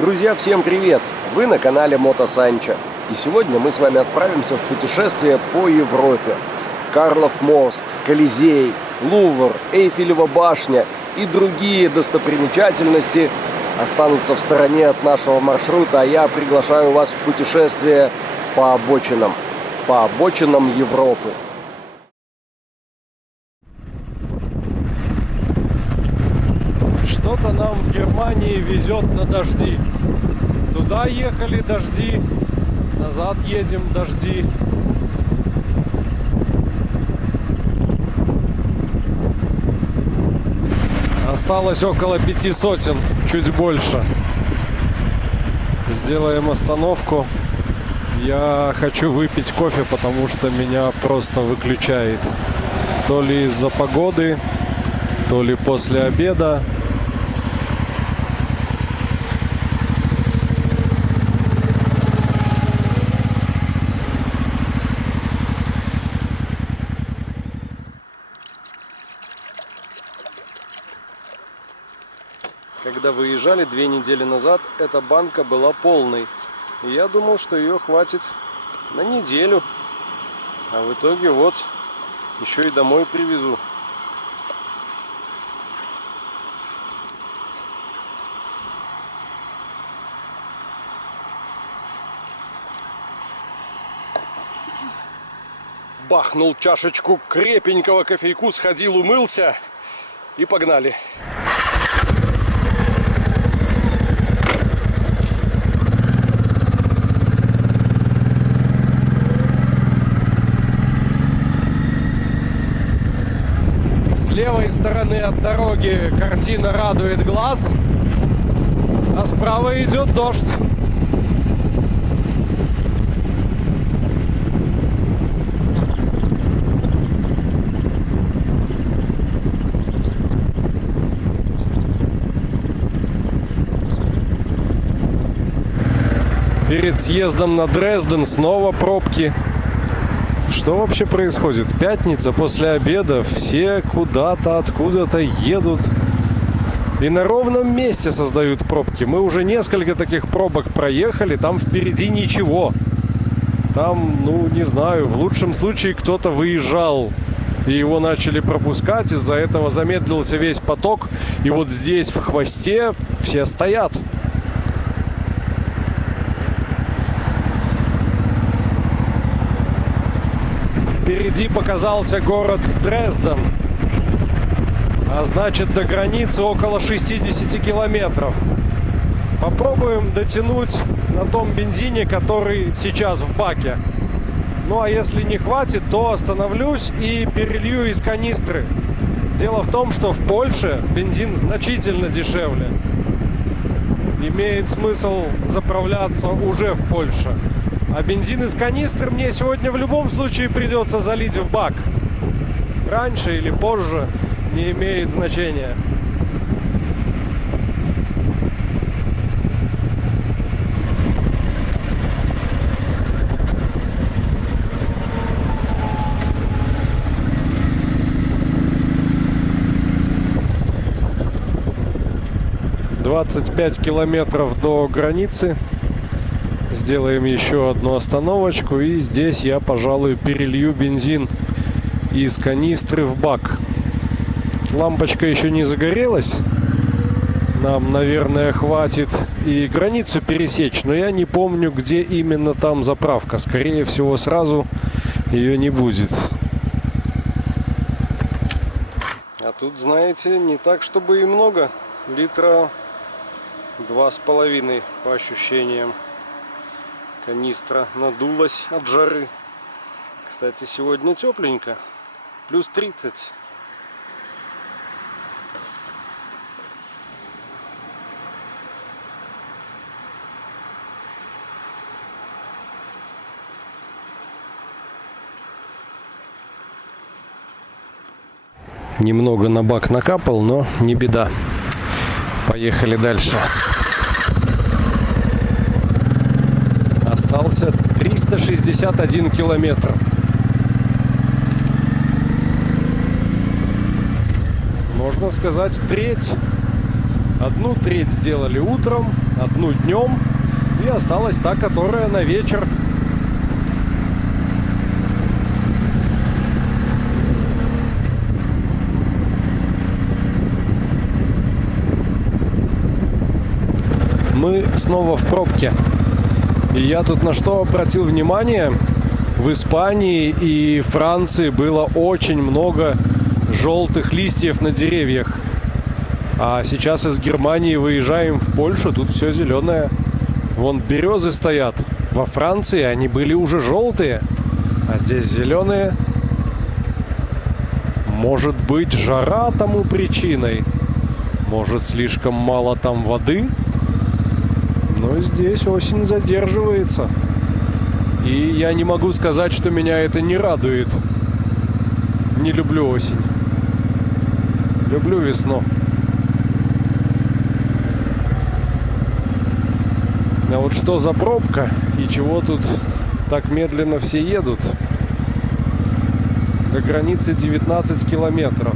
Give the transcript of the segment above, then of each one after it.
Друзья, всем привет! Вы на канале Мото Санчо. И сегодня мы с вами отправимся в путешествие по Европе. Карлов мост, Колизей, Лувр, Эйфелева башня и другие достопримечательности останутся в стороне от нашего маршрута, а я приглашаю вас в путешествие по обочинам Европы. Что-то нам в Германии везет на дожди. Туда ехали дожди, назад едем дожди. Осталось около 500, чуть больше. Сделаем остановку. Я хочу выпить кофе, потому что меня просто выключает. То ли из-за погоды, то ли после обеда. Когда выезжали 2 недели назад, эта банка была полной. И я думал, что ее хватит на неделю. А в итоге вот еще и домой привезу. Бахнул чашечку крепенького кофейку, сходил, умылся и погнали. С левой стороны от дороги картина радует глаз, а справа идет дождь. Перед съездом на Дрезден снова пробки. Что вообще происходит? Пятница, после обеда, все куда-то, откуда-то едут. И на ровном месте создают пробки. Мы уже несколько таких пробок проехали, там впереди ничего. Там, не знаю, в лучшем случае кто-то выезжал, и его начали пропускать, из-за этого замедлился весь поток. И вот здесь в хвосте все стоят. Впереди показался город Дрезден, а значит, до границы около 60 километров. Попробуем дотянуть на том бензине, который сейчас в баке. Ну а если не хватит, то остановлюсь и перелью из канистры. Дело в том, что в Польше бензин значительно дешевле. Имеет смысл заправляться уже в Польше. А бензин из канистры мне сегодня в любом случае придется залить в бак. Раньше или позже, не имеет значения. «25 километров до границы». Сделаем еще одну остановочку, и здесь я, пожалуй, перелью бензин из канистры в бак. Лампочка еще не загорелась. Нам, наверное, хватит и границу пересечь, но я не помню, где именно там заправка. Скорее всего, сразу ее не будет. А тут, знаете, не так, чтобы и много. Литра 2,5 по ощущениям. Канистра надулась от жары. Кстати, сегодня тепленько. Плюс 30. Немного на бак накапал, но не беда. Поехали дальше. Остался 361 километр. Можно сказать, треть. Одну треть сделали утром, Одну днем и осталась та, которая на вечер. Мы снова в пробке. И я тут на что обратил внимание. В Испании и Франции было очень много желтых листьев на деревьях. А сейчас из Германии выезжаем в Польшу, тут все зеленое. Вон березы стоят. Во Франции они были уже желтые, а здесь зеленые. Может быть, жара тому причиной? Может, слишком мало там воды? Но здесь осень задерживается. И я не могу сказать, что меня это не радует. Не люблю осень. Люблю весну. А вот что за пробка и чего тут так медленно все едут? До границы 19 километров.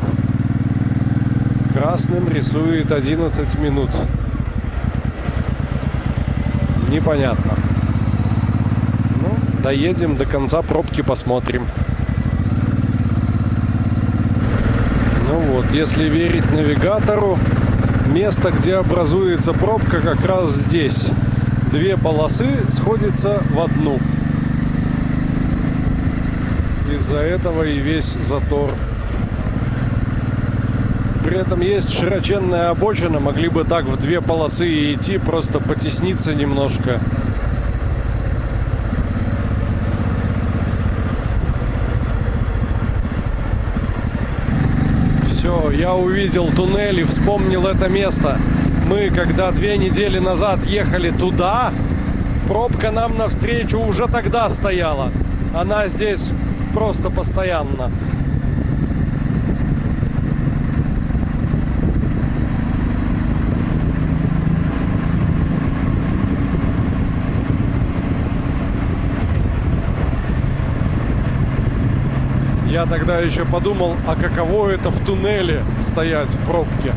Красным рисует 11 минут. Непонятно. Ну, доедем до конца пробки, посмотрим. Ну вот, если верить навигатору, место, где образуется пробка, как раз здесь. Две полосы сходятся в одну. Из-за этого и весь затор. При этом есть широченная обочина, могли бы так в две полосы и идти, просто потесниться немножко. Все, я увидел туннель и вспомнил это место. Мы, когда 2 недели назад ехали туда, пробка нам навстречу уже тогда стояла. Она здесь просто постоянно. Я тогда еще подумал, а каково это в туннеле стоять в пробке.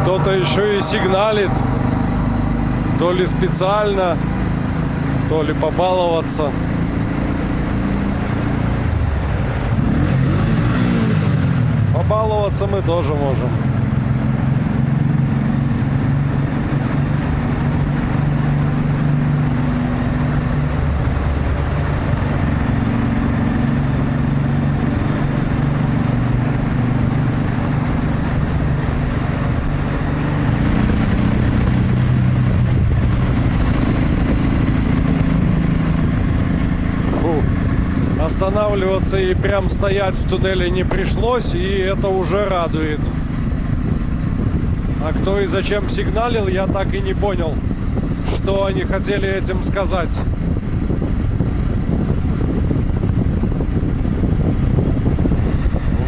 Кто-то еще и сигналит. То ли специально, то ли побаловаться. Побаловаться мы тоже можем. Останавливаться и прям стоять в туннеле не пришлось, и это уже радует. А кто и зачем сигналил, я так и не понял, что они хотели этим сказать.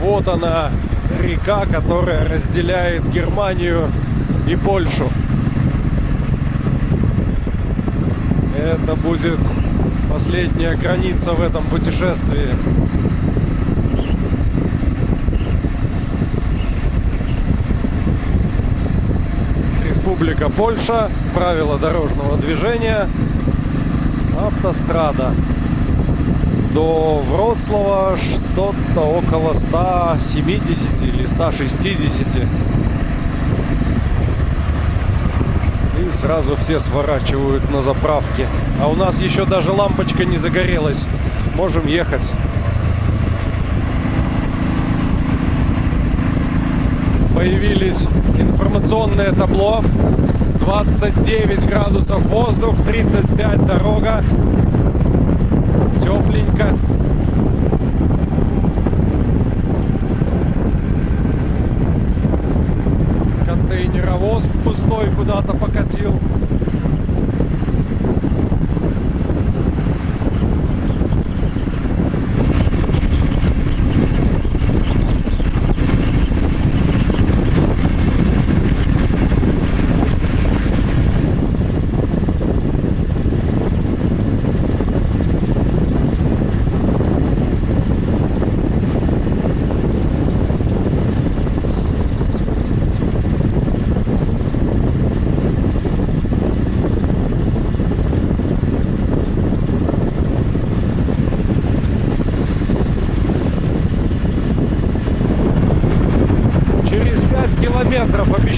Вот она, река, которая разделяет Германию и Польшу. Это будет последняя граница в этом путешествии. Республика Польша, правила дорожного движения, автострада. До Вроцлава что-то около 170 или 160. И сразу все сворачивают на заправке. А у нас еще даже лампочка не загорелась. Можем ехать. Появились информационное табло. 29 градусов воздух, 35 дорога. Тепленько. Контейнеровоз пустой куда-то покатил.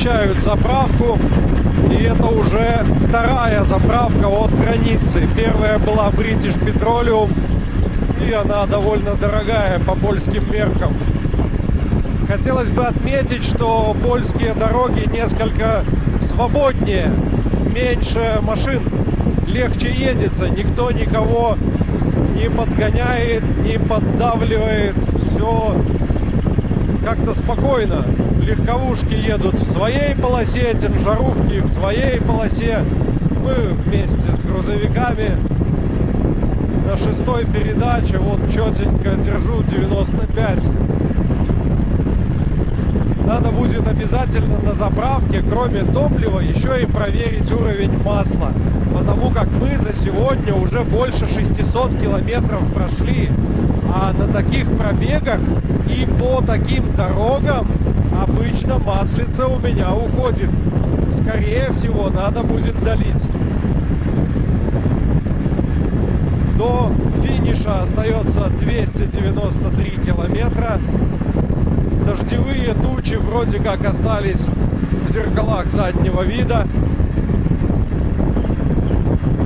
освещают заправку. И это уже вторая заправка от границы. Первая была British Petroleum, и она довольно дорогая по польским меркам. Хотелось бы отметить, что польские дороги несколько свободнее, меньше машин, легче едется, никто никого не подгоняет, не поддавливает, все как-то спокойно. Легковушки едут в своей полосе, тяжеловки в своей полосе. Мы вместе с грузовиками на 6-й передаче, вот четенько держу 95. Надо будет обязательно на заправке, кроме топлива, еще и проверить уровень масла. Потому как мы за сегодня уже больше 600 километров прошли. А на таких пробегах и по таким дорогам обычно маслица у меня уходит. Скорее всего, надо будет долить. До финиша остается 293 километра. Дождевые тучи вроде как остались в зеркалах заднего вида.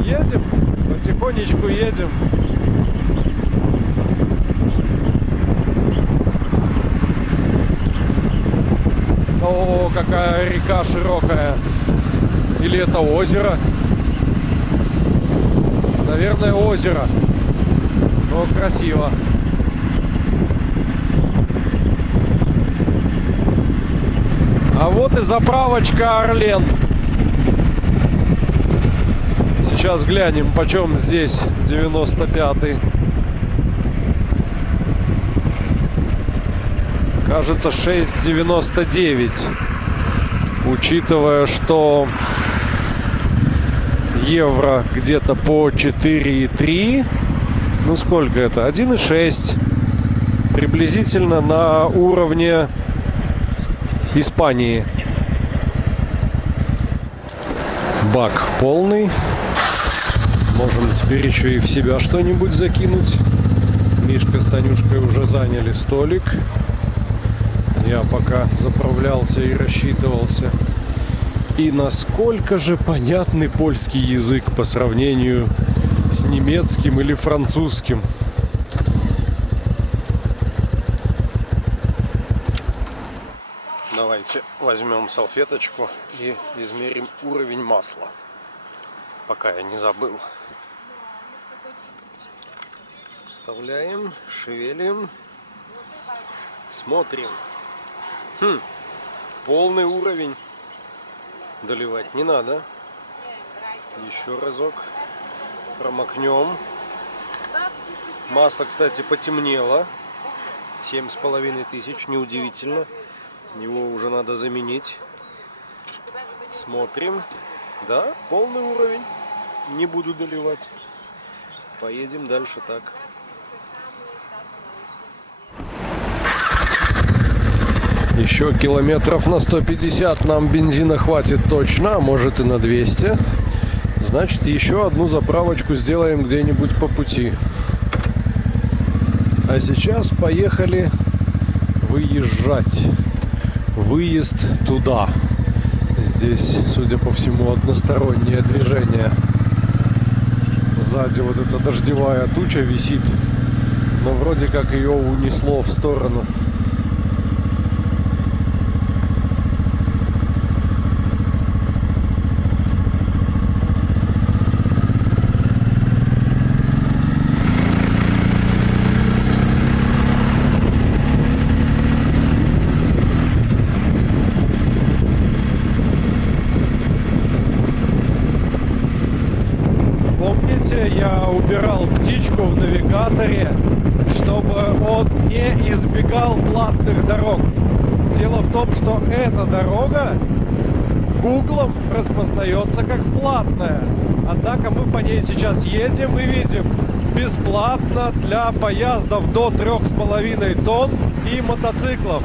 Едем, потихонечку едем. О, какая река широкая. Или это озеро? Наверное, озеро. Но красиво. А вот и заправочка Орлен. Сейчас глянем, почем здесь 95-й. Кажется, 6,99. Учитывая, что евро где-то по 4,3. Ну сколько это? 1,6. Приблизительно на уровне Испании. Бак полный. Можем теперь еще и в себя что-нибудь закинуть. Мишка с Танюшкой уже заняли столик. Я пока заправлялся и рассчитывался. И насколько же понятный польский язык по сравнению с немецким или французским. Давайте возьмем салфеточку и измерим уровень масла, пока я не забыл. Вставляем, шевелим, смотрим. Полный уровень. Доливать не надо. Еще разок промокнем. Масло, кстати, потемнело. 7500, неудивительно. Его уже надо заменить. Смотрим. Да, полный уровень. Не буду доливать. Поедем дальше так. Еще километров на 150 нам бензина хватит точно, а может и на 200. Значит, еще одну заправочку сделаем где-нибудь по пути. А сейчас поехали выезжать. Выезд туда. Здесь, судя по всему, одностороннее движение. Сзади вот эта дождевая туча висит, но вроде как ее унесло в сторону. Я убирал птичку в навигаторе, чтобы он не избегал платных дорог. Дело в том, что эта дорога Гуглом распознается как платная. Однако мы по ней сейчас едем и видим: бесплатно для поездов до 3,5 тонн и мотоциклов.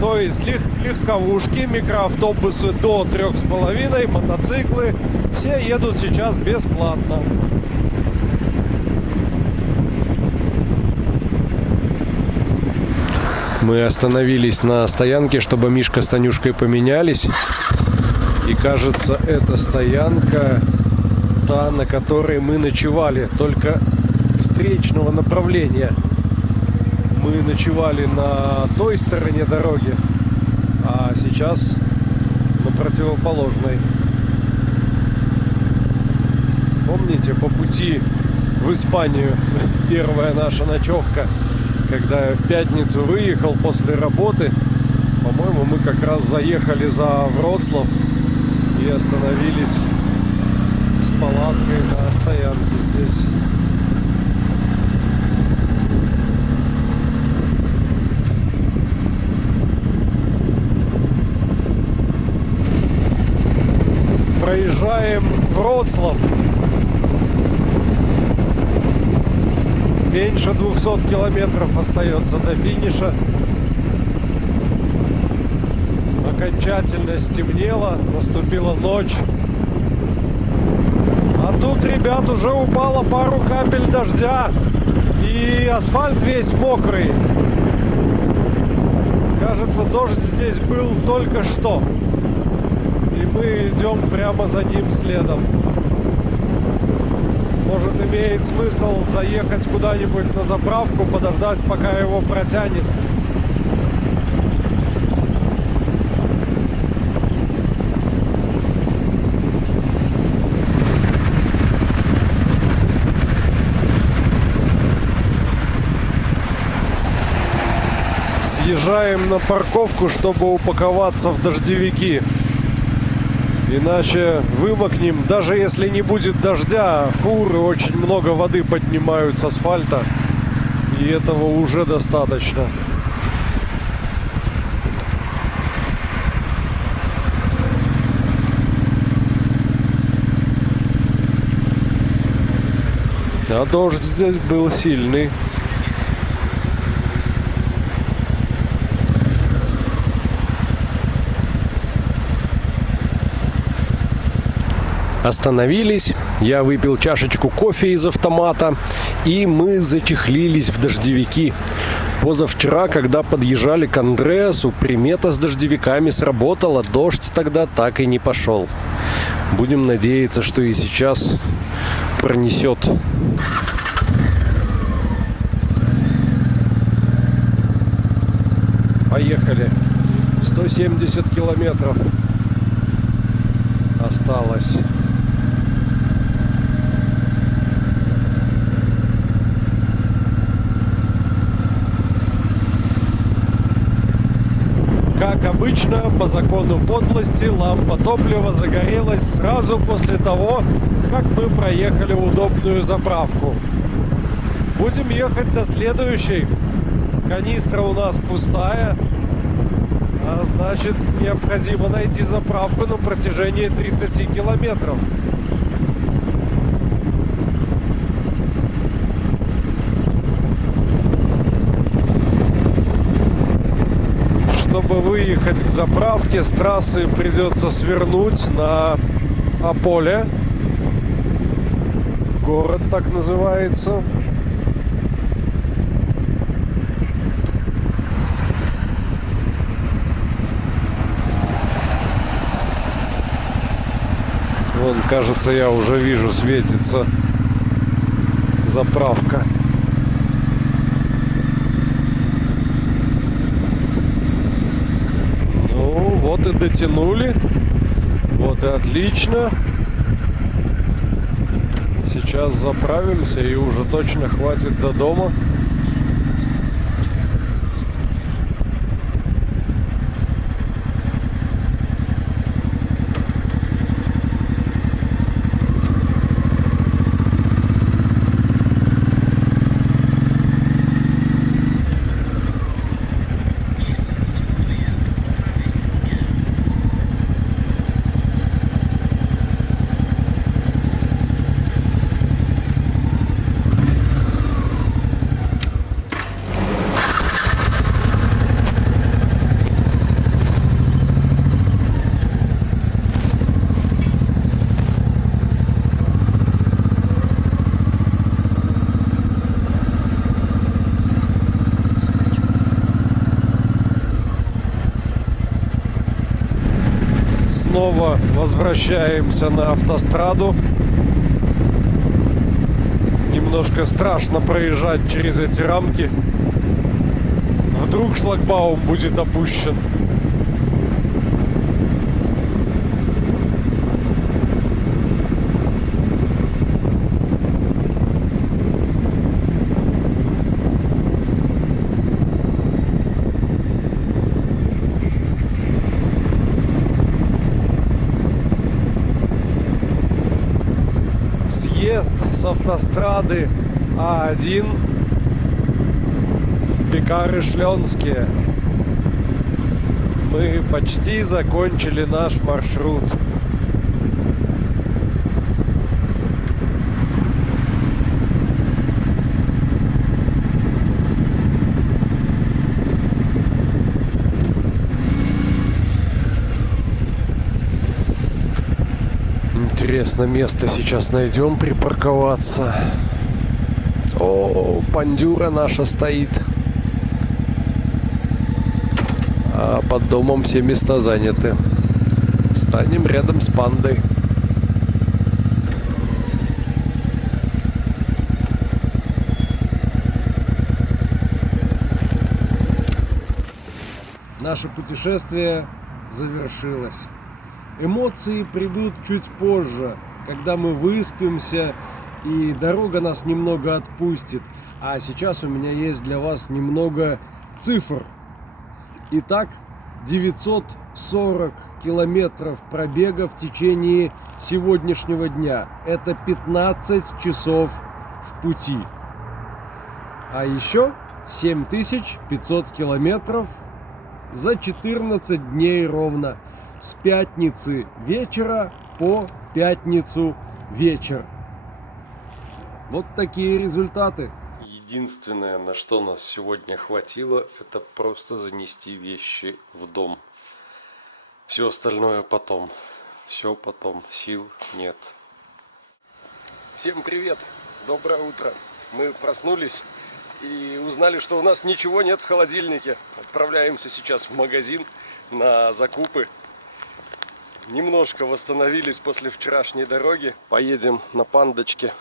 То есть легковушки, микроавтобусы до 3,5, мотоциклы, все едут сейчас бесплатно. Мы остановились на стоянке, чтобы Мишка с Танюшкой поменялись. И кажется, эта стоянка та, на которой мы ночевали, только встречного направления. Мы ночевали на той стороне дороги, а сейчас на противоположной. Помните, по пути в Испанию первая наша ночевка, когда я в пятницу выехал после работы, по-моему, мы как раз заехали за Вроцлав и остановились с палаткой на стоянке здесь. Проезжаем Вроцлав. Меньше 200 километров остается до финиша. Окончательно стемнело, наступила ночь. А тут, ребят, уже упало пару капель дождя. И асфальт весь мокрый. Кажется, дождь здесь был только что. И мы идем прямо за ним следом. Может, имеет смысл заехать куда-нибудь на заправку, подождать, пока его протянет. Съезжаем на парковку, чтобы упаковаться в дождевики. Иначе вымокнем, даже если не будет дождя, фуры очень много воды поднимают с асфальта, и этого уже достаточно. А дождь здесь был сильный. Остановились, я выпил чашечку кофе из автомата, и мы зачехлились в дождевики. Позавчера, когда подъезжали к Андреасу, примета с дождевиками сработала, дождь тогда так и не пошел. Будем надеяться, что и сейчас пронесет. Поехали. 170 километров осталось. Как обычно, по закону подлости, лампа топлива загорелась сразу после того, как мы проехали удобную заправку. Будем ехать до следующей. Канистра у нас пустая, а значит, необходимо найти заправку на протяжении 30 километров. Чтобы выехать к заправке, с трассы придется свернуть на Ополе. Город так называется. Вон, кажется, я уже вижу, светится заправка. Вот и дотянули. Вот и отлично. Сейчас заправимся и уже точно хватит до дома. снова возвращаемся на автостраду. Немножко страшно проезжать через эти рамки. Вдруг шлагбаум будет опущен. Съезд с автострады А1 в Пекары-Шленские. Мы почти закончили наш маршрут. Интересно, место сейчас найдем припарковаться. О, пандюра наша стоит. А под домом все места заняты. Станем рядом с пандой. Наше путешествие завершилось. Эмоции придут чуть позже, когда мы выспимся и дорога нас немного отпустит. А сейчас у меня есть для вас немного цифр. Итак, 940 километров пробега в течение сегодняшнего дня. Это 15 часов в пути. А еще 7500 километров за 14 дней ровно. С пятницы вечера по пятницу вечер. Вот такие результаты. Единственное, на что нас сегодня хватило, это просто занести вещи в дом. Все остальное потом. Все потом. Сил нет. Всем привет! Доброе утро! Мы проснулись и узнали, что у нас ничего нет в холодильнике. Отправляемся сейчас в магазин на закупы. Немножко восстановились после вчерашней дороги. Поедем на пандочке.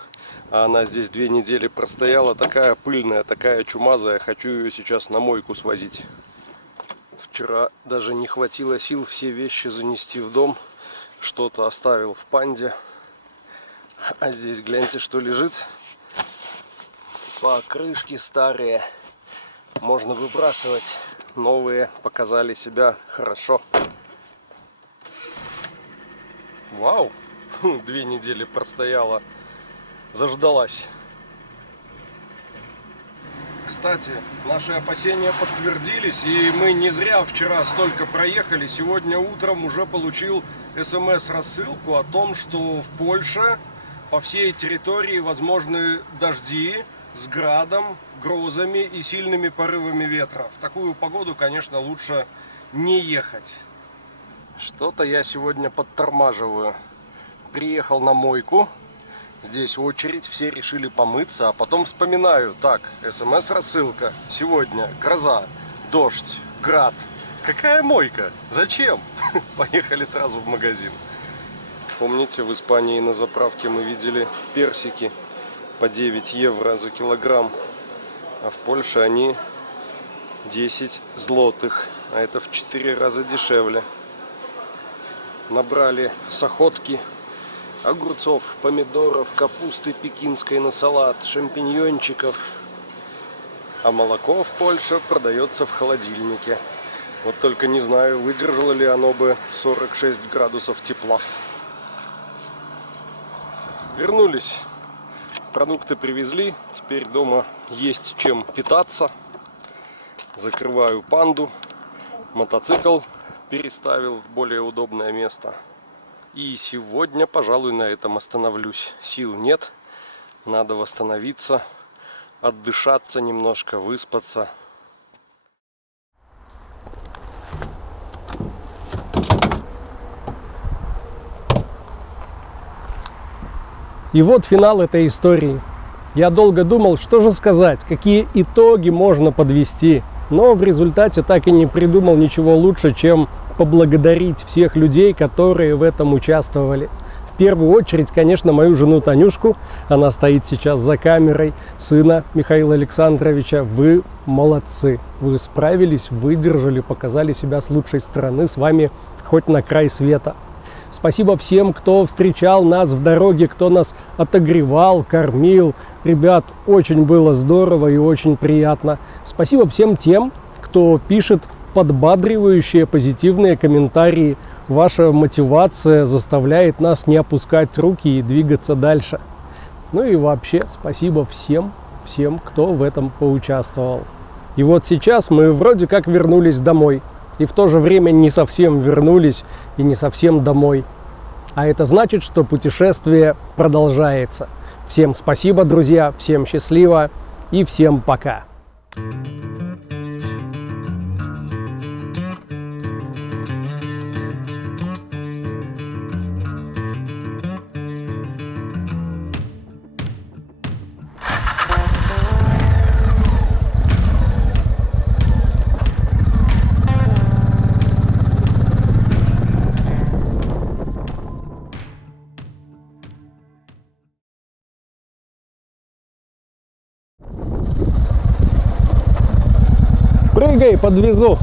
А она здесь 2 недели простояла. Такая пыльная, такая чумазая. Хочу ее сейчас на мойку свозить. Вчера даже не хватило сил все вещи занести в дом. Что-то оставил в панде. А здесь гляньте, что лежит. Покрышки старые. Можно выбрасывать. Новые показали себя хорошо. Вау! 2 недели простояла. Заждалась. Кстати, наши опасения подтвердились, и мы не зря вчера столько проехали. Сегодня утром уже получил СМС-рассылку о том, что в Польше по всей территории возможны дожди с градом, грозами и сильными порывами ветра. В такую погоду, конечно, лучше не ехать. Что-то я сегодня подтормаживаю. Приехал на мойку. Здесь очередь, все решили помыться, а потом вспоминаю. Так, СМС-рассылка. Сегодня гроза, дождь, град. Какая мойка? Зачем? Поехали сразу в магазин. Помните, в Испании на заправке мы видели персики по 9 евро за килограмм. А в Польше они 10 злотых. А это в 4 раза дешевле. Набрали с охотки огурцов, помидоров, капусты пекинской на салат, шампиньончиков. А молоко в Польше продается в холодильнике. Вот только не знаю, выдержало ли оно бы 46 градусов тепла. Вернулись. Продукты привезли. Теперь дома есть чем питаться. Закрываю панду. Мотоцикл переставил в более удобное место. И сегодня, пожалуй, на этом остановлюсь. Сил нет. Надо восстановиться, отдышаться немножко, выспаться. И вот финал этой истории. Я долго думал, что же сказать, какие итоги можно подвести. Но в результате так и не придумал ничего лучше, чем поблагодарить всех людей, которые в этом участвовали. В первую очередь, конечно, мою жену Танюшку. Она стоит сейчас за камерой. Сына Михаила Александровича. Вы молодцы. Вы справились, выдержали, показали себя с лучшей стороны. С вами хоть на край света. Спасибо всем, кто встречал нас в дороге, кто нас отогревал, кормил. Ребят, очень было здорово и очень приятно. Спасибо всем тем, кто пишет подбадривающие, позитивные комментарии. Ваша мотивация заставляет нас не опускать руки и двигаться дальше. Ну и вообще, спасибо всем, кто в этом поучаствовал. И вот сейчас мы вроде как вернулись домой. И в то же время не совсем вернулись и не совсем домой. А это значит, что путешествие продолжается. Всем спасибо, друзья, всем счастливо и всем пока. Прыгай, подвезу.